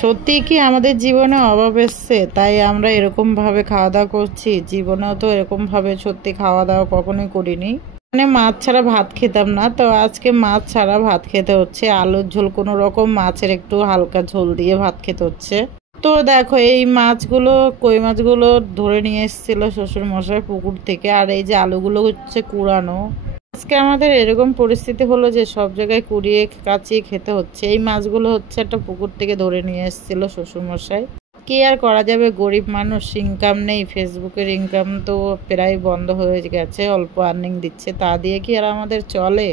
সত্যি কি আমাদের জীবনে অভাব এসছে তাই আমরা এরকম ভাবে খাওয়া দাওয়া করছি? জীবনেও তো এরকম ভাবে সত্যি খাওয়া দাওয়া কখনোই করিনি। মানে মাছ ছাড়া ভাত খেতাম না, তো আজকে মাছ ছাড়া ভাত খেতে হচ্ছে। আলুর ঝোল কোনো রকম, মাছের একটু হালকা ঝোল দিয়ে ভাত খেতে হচ্ছে। তো দেখো এই মাছগুলো, কই মাছগুলো ধরে নিয়ে এসেছিল শ্বশুর মশাই পুকুর থেকে, আর এই যে আলুগুলো হচ্ছে কুড়ানো। আজকে আমাদের এরকম পরিস্থিতি হলো যে সব জায়গায় কুড়িয়ে কাচিয়ে খেতে হচ্ছে। এই মাছগুলো হচ্ছে একটা পুকুর থেকে ধরে নিয়ে এসেছিল শ্বশুরমশাই। কি আর করা যাবে, গরিব মানুষ, ইনকাম নেই, ফেসবুকের ইনকাম তো প্রায় বন্ধ হয়ে গেছে, অল্প আর্নিং দিচ্ছে, তা দিয়ে কি আর আমাদের চলে?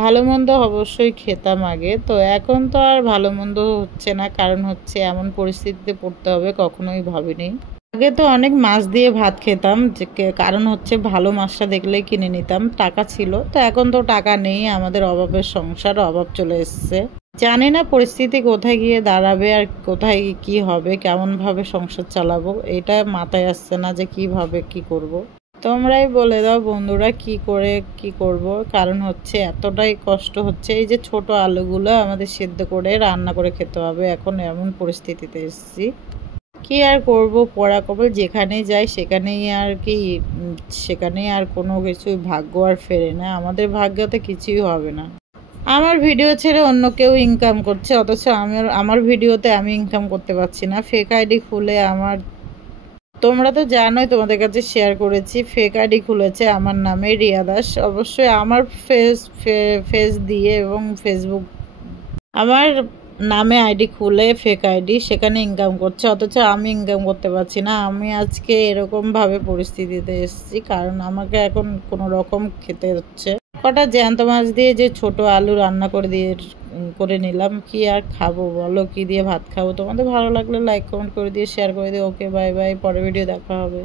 ভালো মন্দ অবশ্যই খেতাম আগে, তো এখন তো আর ভালো মন্দ হচ্ছে না, কারণ হচ্ছে এমন পরিস্থিতিতে পড়তে হবে কখনোই ভাবিনি। আগে তো অনেক মাছ দিয়ে ভাত খেতাম, যে কারণ হচ্ছে ভালো মাছটা দেখলেই কিনে নিতাম, টাকা ছিল। তো এখন তো টাকা নেই, আমাদের অভাবের সংসার, অভাব চলে এসছে। জানি না পরিস্থিতি কোথায় গিয়ে দাঁড়াবে আর কোথায় কি হবে, কেমন ভাবে সংসার চালাবো এটা মাথায় আসছে না যে কিভাবে কি করব। তোমরাই বলে দাও বন্ধুরা, কি করে কি করব, কারণ হচ্ছে এতটাই কষ্ট হচ্ছে। এই যে ছোট আলুগুলো আমাদের সিদ্ধ করে রান্না করে খেতে হবে, এখন এমন পরিস্থিতিতে এসেছি। কি আর করব, পড়া কবল যেখানেই যাই সেখানেই আর কি, সেখানেই আর কোনো কিছু ভাগ্য আর ফেরে না, আমাদের ভাগ্যতে কিছুই হবে না। আমার ভিডিও ছেড়ে অন্য কেউ ইনকাম করছে, অথচ আমার ভিডিওতে আমি ইনকাম করতে পারছি না। ফেক আইডি খুলে আমার, তোমরা তো জানোই, তোমাদের কাছে শেয়ার করেছি, ফেক আইডি খুলেছে আমার নামে, রিয়া দাস। অবশ্যই আমার ফেস দিয়ে এবং ফেসবুক আমার নামে আইডি খুলে ফেক আইডি, সেখানে ইনকাম করছে, অথচ আমি ইনকাম করতে পারছি না। আমি আজকে এরকম ভাবে পরিস্থিতিতে এসেছি কারণ আমাকে এখন কোনো রকম খেতে হচ্ছে। কটা জ্যান্ত মাছ দিয়ে যে ছোট আলু রান্না করে নিলাম, কি আর খাবো বলো, কি দিয়ে ভাত খাবো? তোমাদের ভালো লাগলে লাইক কমেন্ট করে দিয়ে শেয়ার করে দিও। ওকে, বাই বাই, পরের ভিডিও দেখা হবে।